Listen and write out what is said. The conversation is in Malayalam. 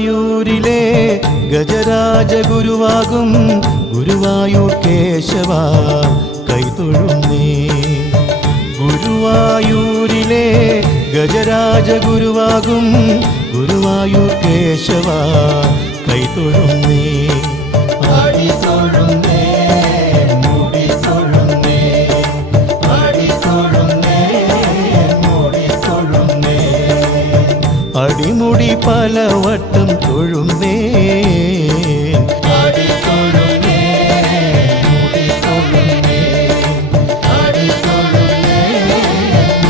ഗുരുവായൂരിലെ ഗജരാജഗുരുവാകും ഗുരുവായൂർ കേശവ കൈതൊഴുന്നേ. ഗുരുവായൂരിലെ ഗജരാജഗുരുവാകും ഗുരുവായൂർ കേശവ കൈതൊഴുന്നേ. അടിതൊഴുന്നേ മുടി തൊഴുന്നേ, അടിതൊഴുന്നേ മുടി തൊഴുന്നേ, അടിമുടി പലവട്ടം തൊഴുന്നേ.